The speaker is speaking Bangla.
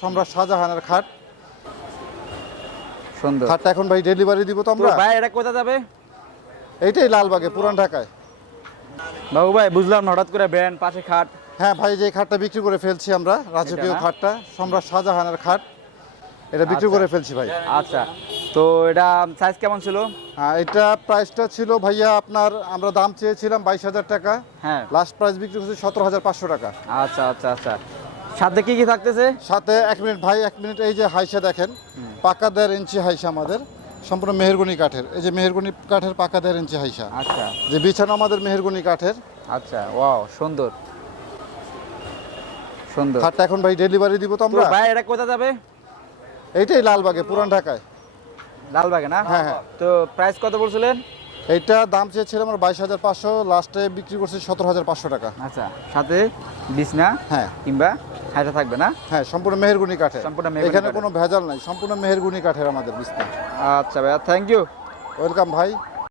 সম্রাট শাহজাহানের খাট। সুন্দর। খাটটা এখন ভাই ডেলিভারি দিব তো আমরা। ভাই এটা কোথা যাবে? এইটাই লালবাগে পুরান ঢাকায়। বাবু ভাই বুঝলাম হঠাৎ করে ব্যান্ড পাশে খাট। হ্যাঁ ভাই যে খাটটা বিক্রি করে ফেলছি আমরা রাজকীয় খাটটা সম্রাট শাহজাহানের খাট। এটা বিক্রি আচ্ছা। করে ফেলছি ভাই। আচ্ছা। তো এটা সাইজ কেমন ছিল? হ্যাঁ এটা প্রাইসটা ছিল ভাইয়া আপনার আমরা দাম চেয়েছিলাম বাইশ হাজার টাকা। হ্যাঁ। লাস্ট প্রাইস বিক্রি করছি সতেরো হাজার পাঁচশো টাকা। আচ্ছা আচ্ছা আচ্ছা। সাথে কি কি থাকতেছে? সাথে এক মিনিট ভাই এক মিনিট এই যে হাইসা দেখেন পাকা দেড় ইঞ্চি হাইসা আমাদের সম্পূর্ণ মেহেরগনি কাঠের। এই যে মেহেরগনি কাঠের পাকা দেড় ইঞ্চি হাইসা। আচ্ছা। যে বিছানা আমাদের মেহেরগনি কাঠের। আচ্ছা ওয়াও সুন্দর। সুন্দর। খাটটা এখন ভাই ডেলিভারি দিব তো আমরা? ভাই এটা কোথা যাবে? এইটাই লালবাগে পুরান ঢাকায়। লালবাগে না? হ্যাঁ, হ্যাঁ। তো প্রাইস কত বলছিলেন? এইটা দাম চেয়েছিলাম আমরা বাইশ হাজার পাঁচশো লাস্টে বিক্রি করছি সতেরো হাজার পাঁচশো টাকা। আচ্ছা সাথে বিছনা হ্যাঁ। কিংবা হাইটা থাকবে না? হ্যাঁ সম্পূর্ণ মেহেরগুনি কাঠের। সম্পূর্ণ এখানে কোনো ভেজাল নাই সম্পূর্ণ মেহেরগুনি কাঠের আমাদের বিস্তার। আচ্ছা ভাইয়া থ্যাংক ইউ ওয়েলকাম ভাই।